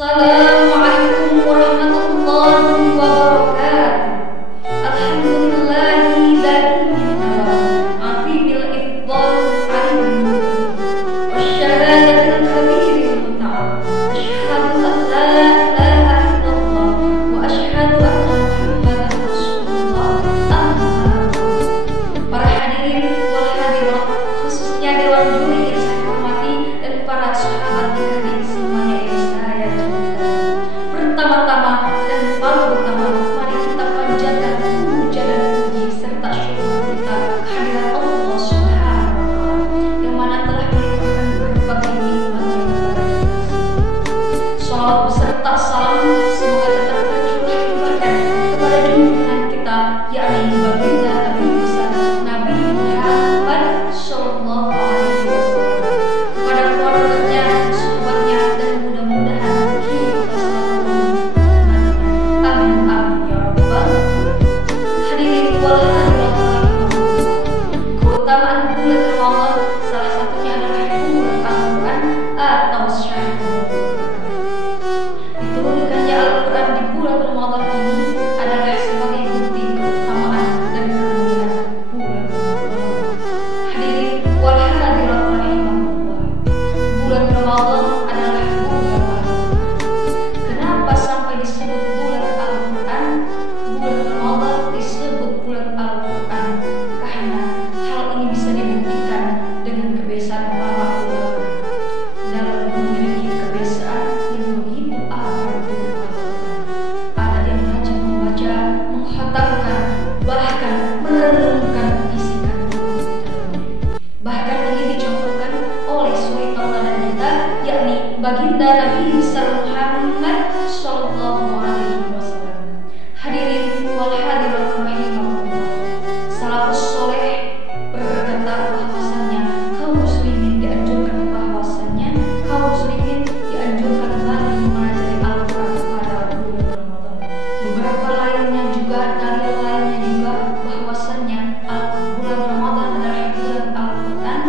Assalamualaikum warahmatullahi wabarakatuh. Alhamdulillahi dzil afibil ifdal alim wasyahadatil kabiril muta'al. Asyhadu an la ilaha illallah wa asyhadu anna Muhammadan Rasulullah. Para hadirin wal hadirat, khususnya dewan juri yang saya hormati dan para sahabat kekasih semuanya yang saya cintai. Pertama-tama dan paling utama, mari kita panjatkan puja dan puji serta syukur kita kehadirat Allah Subhanahu wa Ta'ala yang mana telah melimpahkan berbagai nikmat yang berbagai. Salawat beserta salam semoga tetap tercurah bahkan kepada junjungan kita, yakni baginda Nabi besar Nabi Muhammad Sallallahu Alaihi Wasallam, kepada keluarganya, sahabatnya, dan mudah-mudahan kita selalu menikmati. Amin amin ya rabbal hadirin wal hadirat rahimahumullah. Keutamaan bulan Ramadan salah satunya adalah bulan Al-Quran atau syahrul Quran. Diturunkannya Al-Quran di bulan Ramadan ini adalah sebagai bukti keutamaan dan kemuliaan bulan Ramadan. Hadirin wal hadirat rahimahumullah. Bulan Ramadan adalah bulan Al-Quran. Kenapa sampai disebut bulan Al-Quran? Bulan Ramadan disebut bulan Al-Quran karena hal ini bisa dibuktikan dengan kebiasaan para ulama dalam memiliki kebiasaan yang begitu akrab dengan Al-Quran. Ada yang rajin membaca, mengkhatamkan, bahkan merenungkan isi kandungan di dalamnya. Bahkan ini dicontohkan oleh suri tauladan kita, yakni baginda Nabi besar Muhammad Sallallahu Alaihi Wasallam. Hadirin wal hadirat rahimahumullah. Salafus soleh berkata bahwasannya kaum muslimin dianjurkan banyak mempelajari Al-Quran pada bulan Ramadan. Beberapa lainnya juga, dalil lainnya juga bahwasannya bulan Ramadan adalah bulan Al-Quran,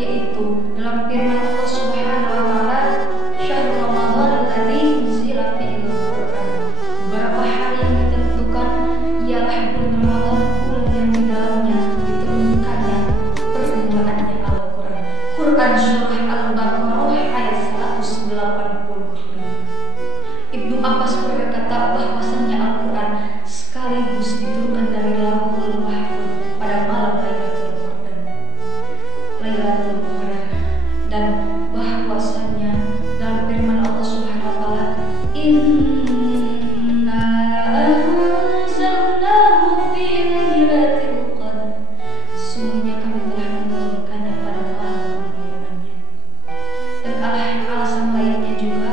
yaitu dalam firman Allah Subhanahu wa Ta'ala, syahrul Ramadan alladzi unzila fihil Quran. Beberapa hari yang ditentukan ialah bulan Ramadan, bulan yang di dalamnya diturunkannya permulaannya Al-Quran. Quran surah Al-Baqarah ayat 185. Ibnu Abbas berkata bahwasannya Al-Quran sekaligus diturunkan dari Lauhul Mahfuz pada malam Lailatul Qadar, dan bahwasannya dalam firman Allah Subhanahu wa Ta'ala, inna anzalnahu fi lailatul qadar, sesungguhnya kami telah menurunkannya pada malam kemuliaannya. Dan alasan lainnya juga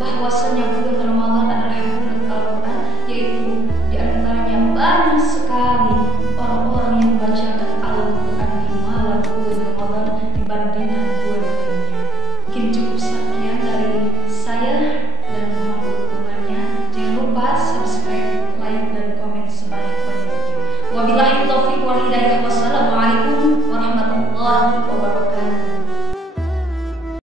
bahwasanya bulan Ramadan adalah bulan Al-Quran, yaitu diantaranya banyak sekali orang-orang yang membacakan Al-Quran di malam bulan Ramadan dibandingkan bulan lainnya. Mungkin cukup sekian dari saya dan mohon dukungannya. Jangan lupa subscribe, like, dan komen sebanyak-banyaknya. Wabillahi taufiq wal hidayah.